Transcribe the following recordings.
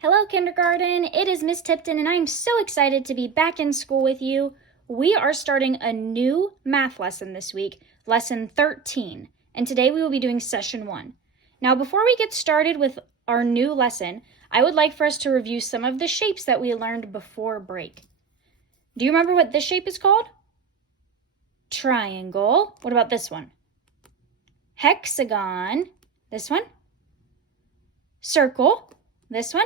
Hello, kindergarten. It is Miss Tipton, and I'm so excited to be back in school with you. We are starting a new math lesson this week, lesson 13, and today we will be doing session 1. Now, before we get started with our new lesson, I would like for us to review some of the shapes that we learned before break. Do you remember what this shape is called? Triangle. What about this one? Hexagon. This one? Circle. This one?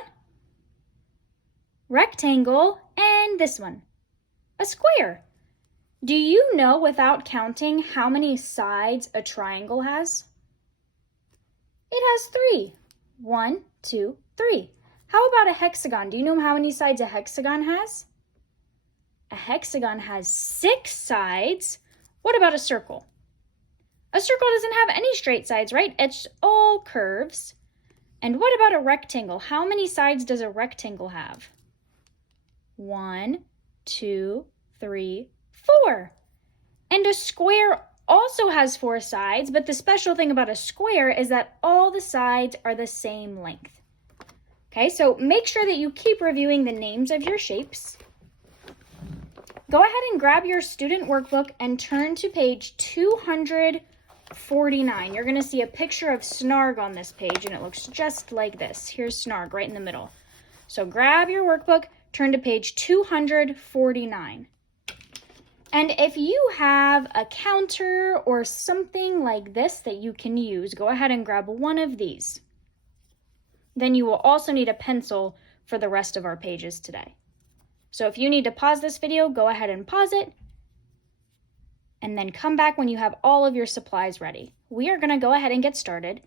Rectangle, and this one, a square. Do you know without counting how many sides a triangle has? It has 3. 1, 2, 3. How about a hexagon? Do you know how many sides a hexagon has? A hexagon has 6 sides. What about a circle? A circle doesn't have any straight sides, right? It's all curves. And what about a rectangle? How many sides does a rectangle have? 1, 2, 3, 4. And a square also has 4 sides, but the special thing about a square is that all the sides are the same length. Okay, so make sure that you keep reviewing the names of your shapes. Go ahead and grab your student workbook and turn to page 249. You're going to see a picture of Snarg on this page, and it looks just like this. Here's Snarg right in the middle. So grab your workbook, turn to page 249. And if you have a counter or something like this that you can use, go ahead and grab one of these. Then you will also need a pencil for the rest of our pages today. So if you need to pause this video, go ahead and pause it, and then come back when you have all of your supplies ready. We are going to go ahead and get started.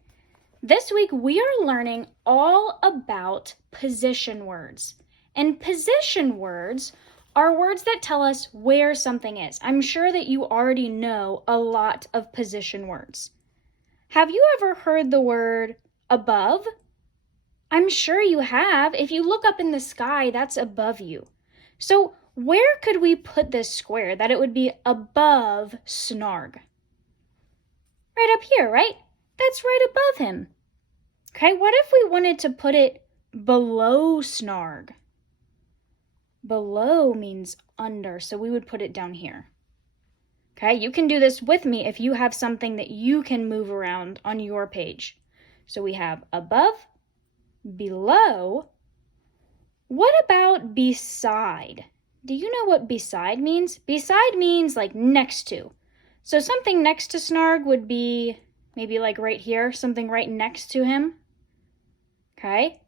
This week, we are learning all about position words. And position words are words that tell us where something is. I'm sure that you already know a lot of position words. Have you ever heard the word above? I'm sure you have. If you look up in the sky, that's above you. So where could we put this square that it would be above Snarg? Right up here, right? That's right above him. Okay, what if we wanted to put it below Snarg? Below means under, so we would put it down here. Okay, you can do this with me if you have something that you can move around on your page. So we have above, below. What about beside? Do you know what beside means? Beside means like next to. So something next to Snarg would be maybe like right here, something right next to him. Okay,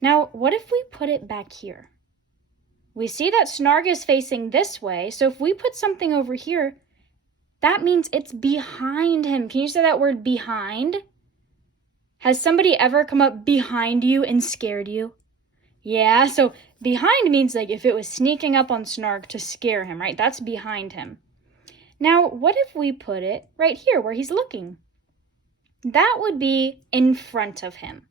now what if we put it back here? We see that Snarg is facing this way, so if we put something over here, that means it's behind him. Can you say that word behind? Has somebody ever come up behind you and scared you? Yeah, so behind means like if it was sneaking up on Snarg to scare him, right? That's behind him. Now, what if we put it right here where he's looking? That would be in front of him.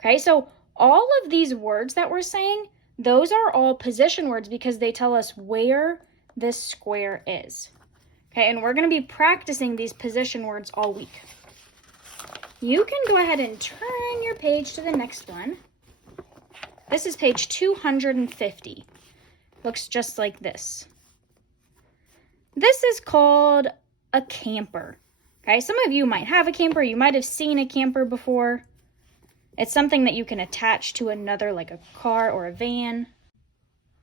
Okay, so all of these words that we're saying, those are all position words because they tell us where this square is. Okay, and we're going to be practicing these position words all week. You can go ahead and turn your page to the next one. This is page 250. Looks just like this. This is called a camper. Okay, some of you might have a camper. You might have seen a camper before. It's something that you can attach to another, like a car or a van.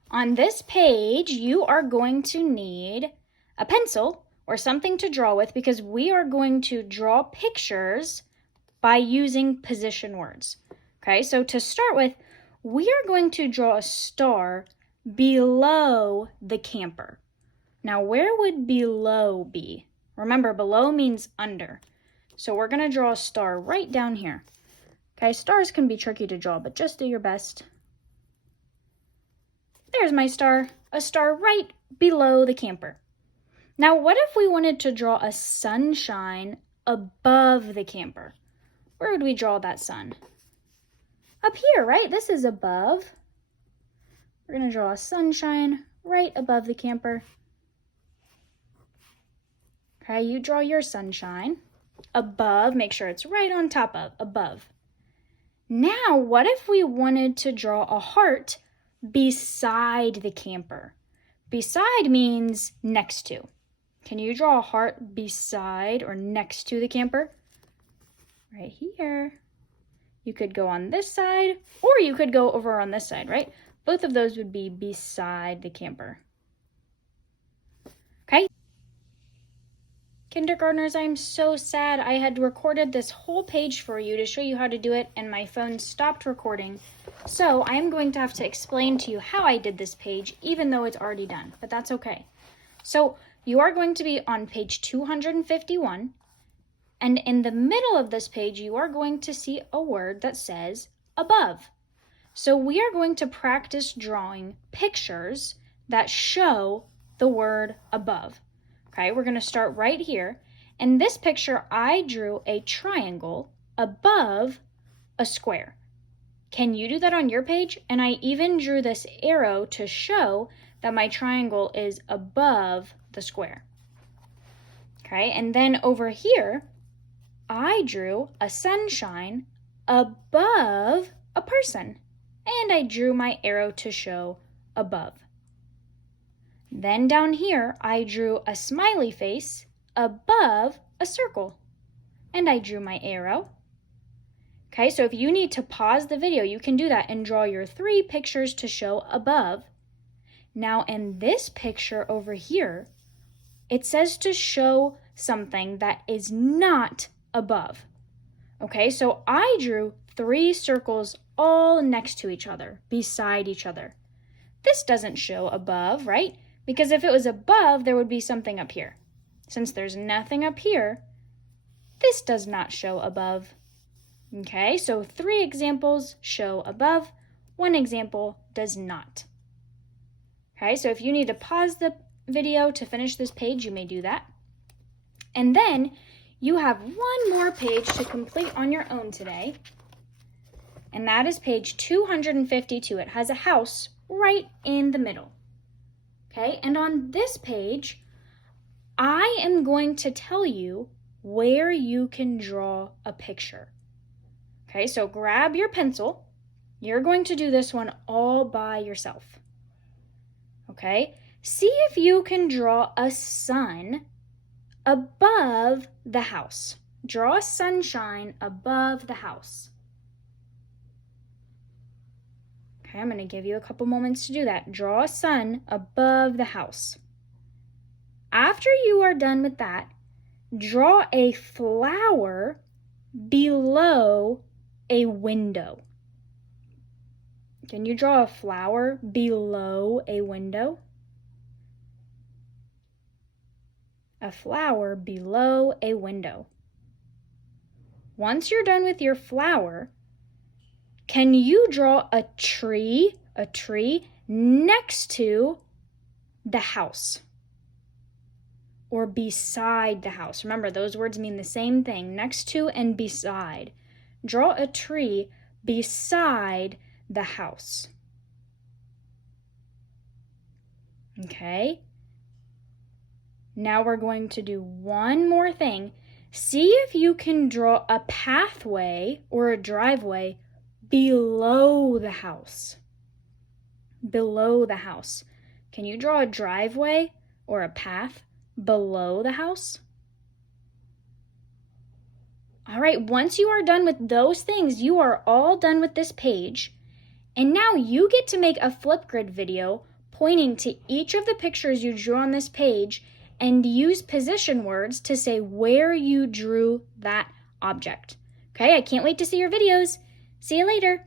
On this page, you are going to need a pencil or something to draw with because we are going to draw pictures by using position words. Okay, so to start with, we are going to draw a star below the camper. Now, where would below be? Remember, below means under. So we're going to draw a star right down here. Okay, stars can be tricky to draw, but just do your best. There's my star, a star right below the camper. Now, what if we wanted to draw a sunshine above the camper? Where would we draw that sun? Up here, right? This is above. We're going to draw a sunshine right above the camper. Okay, you draw your sunshine above. Make sure it's right on top of, above. Now, what if we wanted to draw a heart beside the camper? Beside means next to. Can you draw a heart beside or next to the camper? Right here. You could go on this side, or you could go over on this side, right? Both of those would be beside the camper. Okay? Kindergartners, I'm so sad. I had recorded this whole page for you to show you how to do it, and my phone stopped recording. So I'm going to have to explain to you how I did this page, even though it's already done, but that's okay. So you are going to be on page 251, and in the middle of this page, you are going to see a word that says above. So we are going to practice drawing pictures that show the word above. Okay, we're going to start right here. In this picture, I drew a triangle above a square. Can you do that on your page? And I even drew this arrow to show that my triangle is above the square. Okay, and then over here, I drew a sunshine above a person. And I drew my arrow to show above. Then down here, I drew a smiley face above a circle. And I drew my arrow. Okay, so if you need to pause the video, you can do that and draw your 3 pictures to show above. Now in this picture over here, it says to show something that is not above. Okay, so I drew 3 circles all next to each other, beside each other. This doesn't show above, right? Because if it was above, there would be something up here. Since there's nothing up here, this does not show above. Okay, so 3 examples show above, 1 example does not. Okay, so if you need to pause the video to finish this page, you may do that. And then you have 1 more page to complete on your own today. And that is page 252. It has a house right in the middle. Okay, and on this page, I am going to tell you where you can draw a picture. Okay, so grab your pencil. You're going to do this one all by yourself. Okay, see if you can draw a sun above the house. Draw a sunshine above the house. Okay, I'm going to give you a couple moments to do that. Draw a sun above the house. After you are done with that, draw a flower below a window. Can you draw a flower below a window? A flower below a window. Once you're done with your flower, can you draw a tree next to the house or beside the house? Remember, those words mean the same thing, next to and beside. Draw a tree beside the house. Okay. Now we're going to do one more thing. See if you can draw a pathway or a driveway below the house. Below the house. Can you draw a driveway or a path below the house? All right, once you are done with those things, you are all done with this page. And now you get to make a Flipgrid video pointing to each of the pictures you drew on this page and use position words to say where you drew that object. Okay, I can't wait to see your videos. See you later.